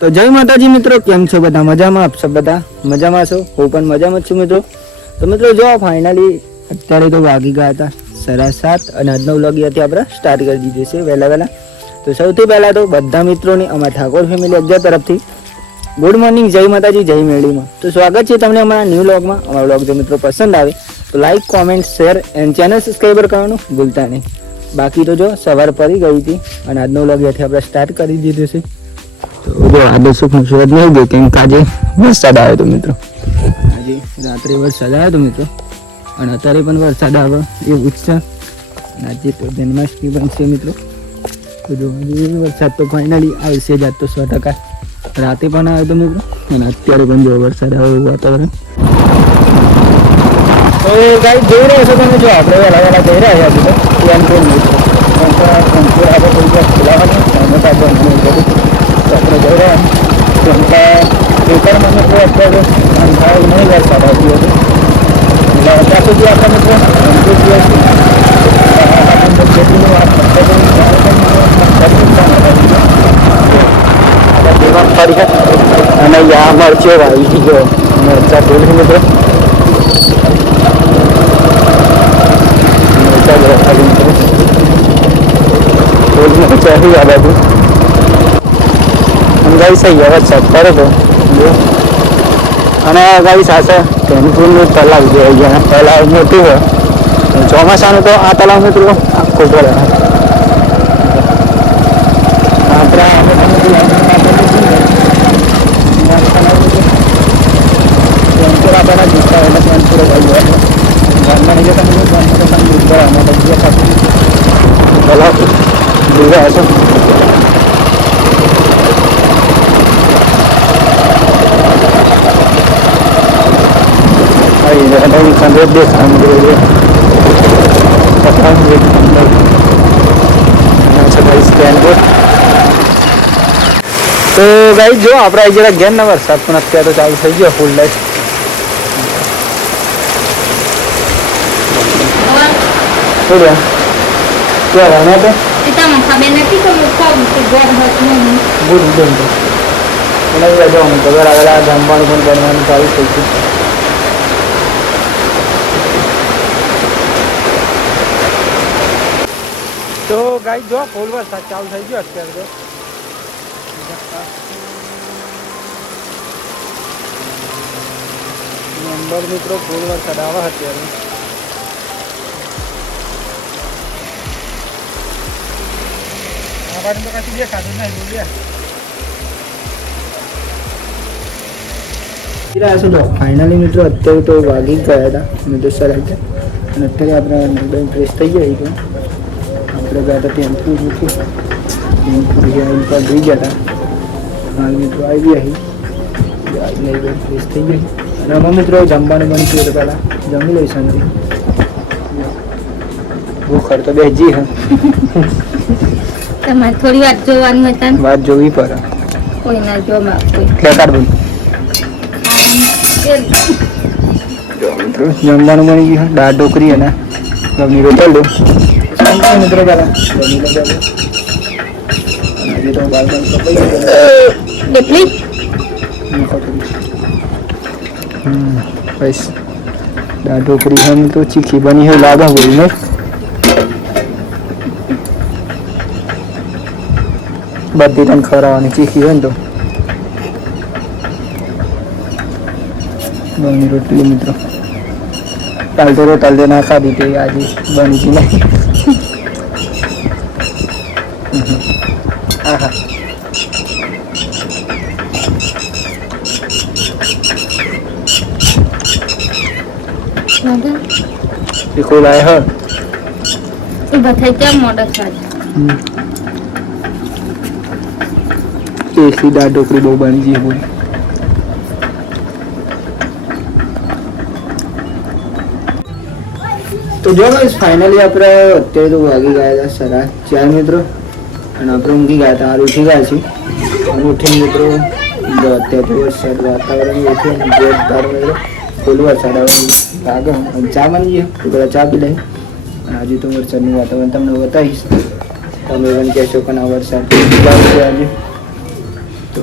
તો જય માતાજી મિત્રો, કેમ છો બધા? મજામાં? આપ સબ બધા મજામાં છો? હું પણ મજામાં છું મિત્રો. તો મિત્રો જો ફાઇનલી અત્યારે તો વાગી ગયા હતા 7:30 અને આજનો વ્લોગ અહીંયાથી આપણે સ્ટાર્ટ કરી દીધો છે વહેલા. તો સૌથી પહેલાં તો બધા મિત્રોને અમારા ઠાકોર ફેમિલી અજ્જા તરફથી ગુડ મોર્નિંગ, જય માતાજી, જય મેળીમાં. તો સ્વાગત છે તમને અમારા ન્યૂ વ્લોગમાં. અમારો વ્લોગ જો મિત્રો પસંદ આવે તો like, comment, share and channel subscriber કરવાનું ભૂલતા નહીં. બાકી તો જો સવાર પડી ગઈ હતી અને આજનો વ્લોગ અહીંયાથી આપણે સ્ટાર્ટ કરી દીધો છે. તો જો આજે શું ખૂબસૂરત નહીં ગઈ કેમ કે આજે વરસાદ આવ્યો હતો મિત્રો. આજે રાત્રે વરસાદ આવ્યો હતો મિત્રો અને અત્યારે પણ વરસાદ આવે એવું જ છે. અને આજે તો જન્માષ્ટમી પણ છે મિત્રો. તો જો વરસાદ તો ફાઇનલી આવશે જ આજ તો 100%. રાતે પણ આવ્યો હતો મિત્રો અને અત્યારે પણ જો વરસાદ આવે એવું વાતાવરણ. તો ગાઈ જોઈ રહ્યા છો તમે, જો આપણે વહેલા જઈ રહ્યા છીએ પ્લાન કરી મિત્રો. આપણે કોઈ દિવસ ખોલાવાનું આપણે જઈ રહ્યા કેમ કે પેપરમાં મિત્રો અત્યારે અંધારું નહીં વરસાદ આવતી હતી એટલે અત્યાર સુધી આપણે મિત્રો ખેતીની વાત પડી અને યા મરચો વાવી ગયો મરચા બોલી મિત્રો. ચાલી આ બાજુ ગાઈ સહી વરસાદ પડે તો અને ગાઈ સાથે ટેમ્પુનું તલાવ જે અહીંયા તલાવ મોટું હોય ચોમાસાનું તો આ તલાવ મિત્રો આખું પડે. આપણા જીતતા એટલે ટેમ્પુરો ગામમાં નહીં જતા તલાવ જોઈ હશો. તો ગાઈ જો આપણે આવી જરા ઘેર ના વરસાદ પણ અત્યારે તો ચાલુ થઈ ગયો ફૂલ લાઈટ. ક્યાં રમ્યા તો ઘર આવેલા જમવાનું પણ બનવાનું ચાલુ થઈ ગયું. તો ગાઈ જો ફૂલ વરસાદ ચાલુ થઈ ગયો અત્યારે તો. નંબર મિત્રો ફૂલ વરસાદ આવે અત્યારે. આ તો કશું દેખાતું નહીં બોલ્યા. ફાઇનલી મિત્રો અત્યારે તો વાગી ગયા હતા મિત્રો સર અને અત્યારે આપણે મોબાઈલ ફ્રેશ થઈ ગયા તો આપણે ગયા હતા ટેમ્પુ મૂકી પર જોઈ ગયા હતા. હાલ મિત્રો આવી આવી ફ્રેશ થઈ ગઈ અને અમે મિત્રો જમવાનું બંધ થયું તો પહેલાં જમી લઈ શાંતિ. ભૂખર તો બેજી હા તમારે થોડી વાત જોવાની હતા, વાત જોવી પડે. કોઈ ના જોવા જમવાનું બની ગયું. દાળ ઢોકરી અને ગમની રોટલ દો મિત્રો પેલા બસ દાળ ઢોકરી હમ તો ચીખી બની હોય લાગે બોલને. બધી તને ખવડાવવાની ચીખી હોય ને તો ગમની રોટલી મિત્રો તાલતે ના ખાધી તે આજે બની ગઈ નહીં. આહા કોઈ લાય હ એ બધા કેમ મોડા થાય. એસી દાળ ઢોકળી બહુ બની ગઈ બોલ. તો જો ગાઈસ ફાઇનલી આપણે અત્યારે તો વાગી ગયા હતા 4:30 મિત્રો અને આપણે ઊંઘી ગયા હતા. હાલ ઉઠી ગયા છીએ અને ઉઠીને મિત્રો જો અત્યારે તો વરસાદ વાતાવરણ ઉઠે ને જોરદાર મિત્રો ફૂલ વરસાદ આવે લાગે. ચા બની ગયો તો પેલા ચા પી લઈએ અને હજુ તો વરસાદનું વાતાવરણ તમને બતાવીશ. તમે પણ કહેશો કે ના વરસાદ આજે તો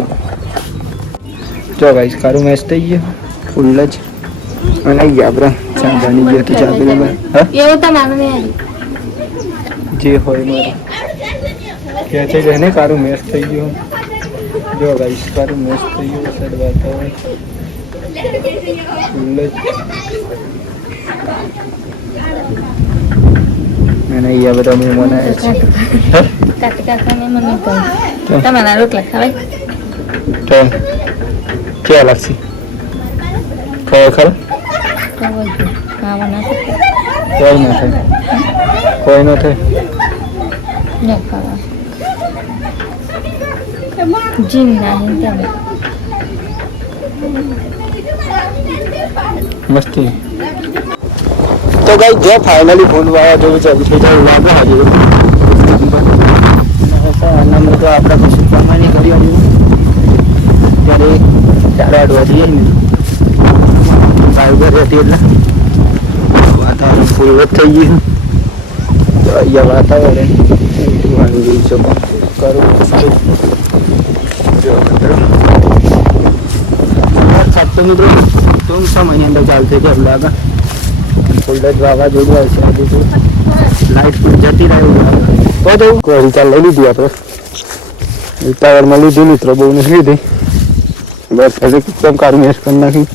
જો ગાઈસ કારું મેચ થઈ ગયો ફૂલ જ અને આવી ગયા આપણે ચા બની ગયો તો ચા પી લે હા એવું તો મારે નહીં આવી. જે હોય મારે કે છે કે એને કારું મેચ થઈ ગયું જો ગાઈસ કારું મેચ થઈ ગયું સર વાતાવરણ ફૂલ જ અને અહીંયા બધા મહેમાન આવ્યા છે કાકા કાકાને મને કહ્યું તમારા રોટલા ખાવાય તો ક્યાં લાગશે ખરેખર તો હોય ખાવા ના કોઈ ના થાય કોઈ ન થાય ન ખાવા જીમ નહીં તમે મસ્તી તો ગાઈ જો ફાઇનલી ફોન વાળા જેવું ચાલુ થઈ જાય લાગે હાજર આનંદ તો આપણા કશું પ્રમાણે કરી ત્યારે 4-8 વાગી ને બાઈક ઘરે હતી એટલે વાતાવરણ ફૂલ જ થઈ ગયું તો અહીંયા વાતાવરણ એટલું આવી રહ્યું છે કરું જો મિત્રો તો મિત્રો ટૂંક સમયની અંદર ચાલશે કે લાગે ફૂલ જ વાવાઝોડું આવશે આજે તો લાઇટ પણ જતી રહ્યું તો કોઈ વિચાર લઈ લીધી આપણે ઉતાવળમાં લીધી મિત્રો બહુ નથી લીધી બસ હજી કેમ કાઢું મેસ કરી નાખી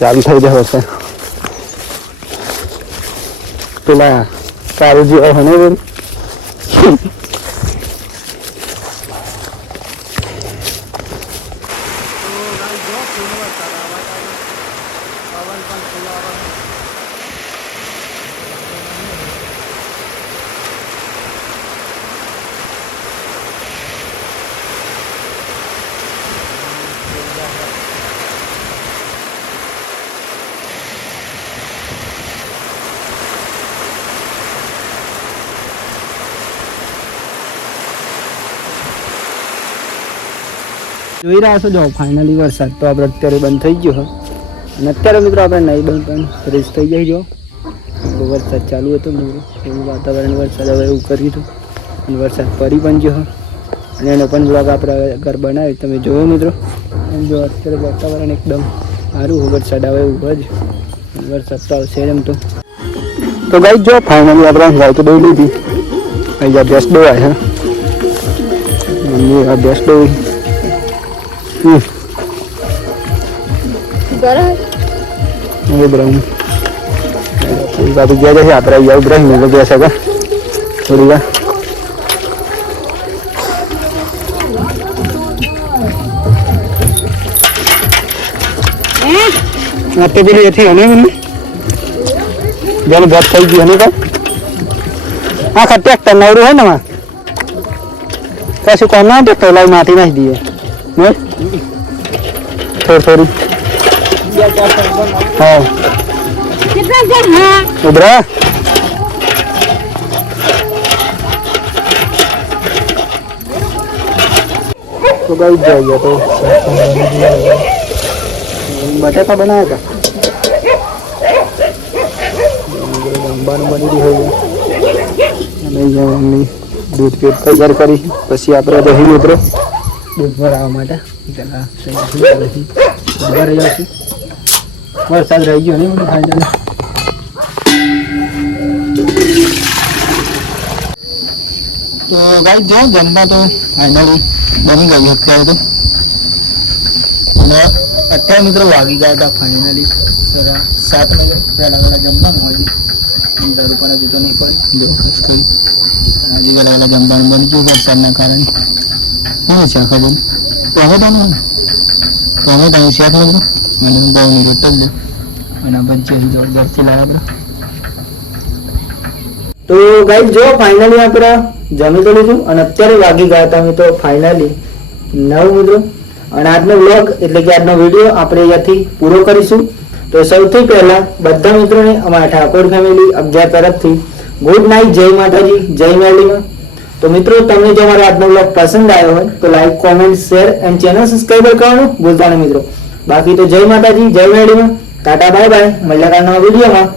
ચાલુ થઈ જાય હશે પેલા સારું જેવા હોય ને બધું જોઈ રહ્યા છો જો ફાઇનલી વરસાદ તો આપણે અત્યારે બંધ થઈ ગયો અને અત્યારે મિત્રો આપણે નહીં બંધ પણ ફ્રેશ થઈ જાય જો વરસાદ ચાલુ હતો મિત્રો એવું વાતાવરણ વરસાદ હવે એવું કર્યું હતું અને વરસાદ પડી પણ ગયો અને એનો પણ બ્લોગ આપણે ઘર બનાવ્યો તમે જોયો મિત્રો જો અત્યારે વાતાવરણ એકદમ સારું વરસાદ આવે એવું જ વરસાદ તો આવશે એમ તો ગાઈ જો ફાઇનલી આપણે ગાય તો દોઈ લીધી અહીંયા ભેંસ દોવાય હા મમ્મી આ ભેંસ દોઈ Ibrahim baru aja sih apa ya Ibrahim itu biasa kan udah apa boleh ya sih aneh ini jangan buat kayak gini kan tractor nauru है ना mah kasih kona tractor lain mati nih dia nih sorry हाँ उधर तो guys जाइए तो बटाका बनाया था बनी रही है दूध के तैयार करी પછી આપણે દહીં મિત્રો દૂધ ભરાવવા માટે પેલા ઘરે જઈશું વરસાદ રહી ગયો નહીં મને ફાઇનલ તો ગાઈસ જો જમવા તો ફાઇનલી બની ગયું અત્યારે તો અને અત્યારે મિત્રો વાગી ગયા હતા ફાઇનલી 7 વાગે પહેલા જમવાનું હોય અંદર પણ હજી તો નહીં પડી જો ખાસ કરી હજી પહેલા જમવાનું બની ગયું વરસાદના કારણે શું છે ખબર ટોમેટોનું શાક મિત્રો અને બહુની રોટલ છે અને ભજીયા જબરદસ્તી લાવ્યા આપણે તો ગાઈસ જો ફાઇનલી આપણે જમી તો લીધું અને અત્યારે વાગી ગયા હતા તો ફાઇનલી 9 મિત્રો અને આજનો વ્લોગ એટલે કે આજનો વિડીયો આપણે અહીંયાથી પૂરો કરીશું તો સૌથી પહેલા બધા મિત્રોને અમારા ઠાકોર ફેમિલી 11 તરફથી ગુડ નાઇટ જય માતાજી જય મેરડીમાં તો મિત્રો તમને જો અમારો આજનો વ્લોગ પસંદ આવ્યો હોય તો like comment share and channel subscribe કરવાનું ભૂલતા નહીં મિત્રો બાકી તો જય માતાજી જય મેરડીમાં ટાટા બાય બાય મળ્યા કાલના વિડીયોમાં